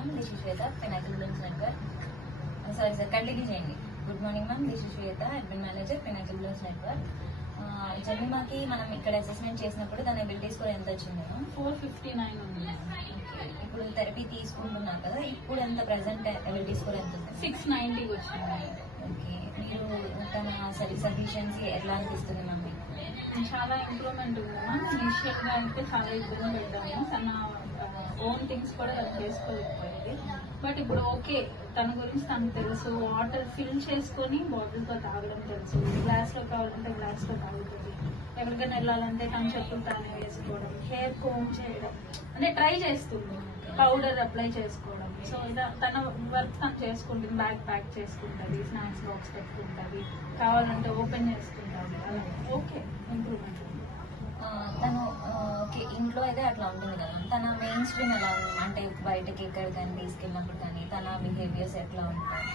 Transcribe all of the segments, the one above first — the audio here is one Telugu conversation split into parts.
Ma'am, this is Shweta, Pinnacle Blooms Network. Sorry, continue చేయండి. Good morning ma'am, this is Shweta, admin manager, Pinnacle Blooms Network. జమీమాకి మనం ఇక్కడ అసెస్మెంట్ చేసినప్పుడు తన ఎబిలిటీ స్కోర్ ఎంత వచ్చింది మ్యామ్? 459 ఉంది. ఇప్పుడు థెరపీ తీసుకుంటున్నారు కదా, ఇప్పుడు ఎంత ప్రెసెంట్ ఎబిలిటీ స్కోర్ ఎంత ఉంది? 690 వచ్చింది. ఓకే, మీరు తన సఫిషియన్సీ ఎట్లా అనిపిస్తుంది మ్యామ్? చాలా ఇంప్రూవ్మెంట్ ఉంది మ్యామ్. ఇనిషియల్ గా అయితే చాలా ఇబ్బంది పడ్డాము. తన ఓన్ థింగ్స్ కూడా తను చేసుకోలేకపోయేది. బట్ ఇప్పుడు ఓకే, తన గురించి తనకు తెలుసు. వాటర్ ఫిల్ చేసుకొని బాటిల్ తో తాగడం తెలుసు. గ్లాస్ లో కావాలంటే గ్లాస్ లో తాగుతుంది. ఎక్కడికైనా వెళ్ళాలంటే తన చెప్పులు తానే వేసుకోవడం, హెయిర్ కోమ్ చేయడం, అంటే ట్రై చేస్తుంది. పౌడర్ అప్లై చేసుకోవడం. సో ఇలా తన వర్క్ తను చేసుకుంటుంది. బ్యాగ్ ప్యాక్ చేసుకుంటుంది, స్నాక్స్ బాక్స్ పెట్టుకుంటుంది, కావాలంటే ఓపెన్ చేసుకుంటుంది. అలా ఓకే, ఇంప్రూవ్మెంట్. తను ఓకే, ఇంట్లో అయితే అట్లా ఉంటుంది కదా, తన మెయిన్ స్ట్రీమ్ ఎలా ఉంది? అంటే బయటకి ఎక్కడికైనా తీసుకెళ్ళినప్పుడు కానీ తన బిహేవియర్స్ ఎట్లా ఉంటాయి?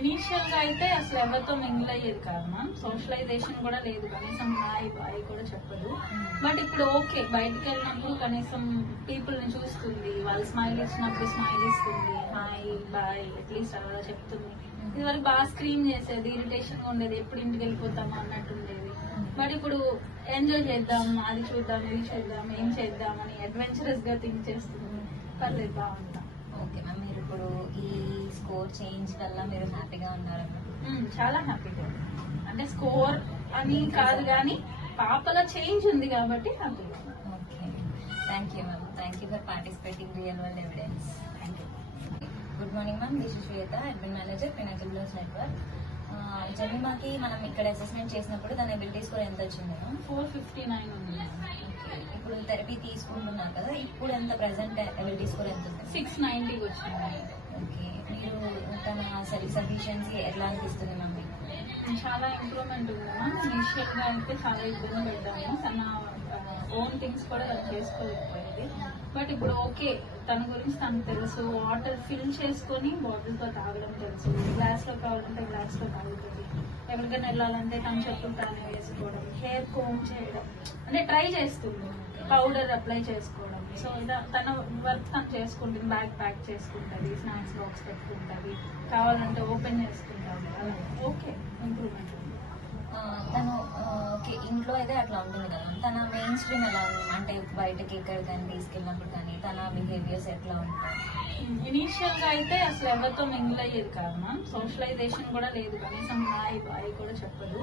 ఇనీషియల్ గా అయితే అసలు ఎవరితో మింగిల్ అయ్యేది కాదు మ్యామ్. సోషలైజేషన్ కూడా లేదు, కనీసం హాయ్ బాయ్ కూడా చెప్పదు. బట్ ఇప్పుడు ఓకే, బయటకు వెళ్ళినప్పుడు కనీసం పీపుల్ ని చూస్తుంది. వాళ్ళు స్మైల్ ఇచ్చినప్పుడు స్మైల్ ఇస్తుంది, హాయ్ బాయ్ అట్లీస్ట్ అలా చెప్తుంది. ఇది వరకు బాగా స్క్రీన్ చేసేది, ఇరిటేషన్ గా ఉండేది, ఎప్పుడు ఇంటికి వెళ్ళిపోతామా అన్నట్టు ఉండేది. బట్ ఇప్పుడు ఎంజాయ్ చేద్దాం, అది చూద్దాం, ఇది చేద్దాం, ఏం చేద్దాం అని అడ్వెంచరస్ గా థింక్ చేస్తుంది. పర్లేదు, బాగుంటా. ఓకే మ్యామ్, మీరు ఇప్పుడు ఈ స్కోర్ చేంజ్ వల్ల మీరు హ్యాపీగా ఉన్నారా? చాలా హ్యాపీగా. అంటే స్కోర్ అని కాదు కానీ పాపలో చేంజ్ ఉంది కాబట్టి హ్యాపీగా. Okay, thank you ma'am, thank you for participating real world evidence. Thank you. Good morning ma'am, this is Shweta, admin manager, Pinnacle Blooms Network. జమీమాకి మనం ఇక్కడ అసెస్మెంట్ చేసినప్పుడు తన ఎబిలిటీ స్కోర్ ఎంత వచ్చింది మ్యామ్? 459 ఉంది. ఇప్పుడు థెరపీ తీసుకుంటున్నారు కదా, ఇప్పుడు ఎంత ప్రెసెంట్ ఎబిలిటీ స్కోర్ ఎంత ఉంది? 690 వచ్చింది. ఓకే, మీరు తన సఫిషియన్సీ ఎట్లా అనిపిస్తుంది మ్యామ్? చాలా ఇంప్రూవ్మెంట్ ఉంది మ్యామ్. ఇనిషియల్ గా అయితే చాలా ఇబ్బంది పడ్డాము. తన ఓన్ థింగ్స్ కూడా తను చేసుకోలేకపోయేది. బట్ ఇప్పుడు ఓకే, తన గురించి తనకు తెలుసు. వాటర్ ఫిల్ చేసుకొని బాటిల్ తో తాగడం తెలుసు. గ్లాస్ లో కావాలంటే గ్లాస్ లో తాగుతుంది. ఎక్కడికైనా వెళ్ళాలంటే తన చెప్పులు తానే వేసుకోవడం, హెయిర్ కోమ్ చేయడం, అంటే ట్రై చేస్తుంది. పౌడర్ అప్లై చేసుకోవడం. సో ఇలా తన వర్క్ తను చేసుకుంటుంది. బ్యాగ్ ప్యాక్ చేసుకుంటుంది, స్నాక్స్ బాక్స్ పెట్టుకుంటుంది, కావాలంటే ఓపెన్ చేసుకుంటుంది. అలా ఓకే, ఇంప్రూవ్మెంట్. తను ఓకే, ఇంట్లో అయితే అట్లా ఉంటుంది కదా, తన మెయిన్ స్ట్రీమ్ ఎలా ఉంది? అంటే బయటకి ఎక్కడికైనా తీసుకెళ్ళినప్పుడు కానీ తన బిహేవియర్స్ ఎట్లా ఉంటాయి? ఇనీషియల్ గా అయితే అసలు ఎవరితో మింగిల్ అయ్యేది కాదు మ్యామ్. సోషలైజేషన్ కూడా లేదు, కనీసం హాయ్ బాయ్ కూడా చెప్పదు.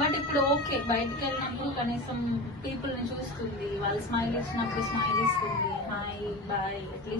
బట్ ఇప్పుడు ఓకే, బయటకు వెళ్ళినప్పుడు కనీసం పీపుల్ ని చూస్తుంది. వాళ్ళు స్మైల్ ఇచ్చినప్పుడు స్మైల్ ఇస్తుంది, హాయ్ బాయ్ అట్లీస్ట్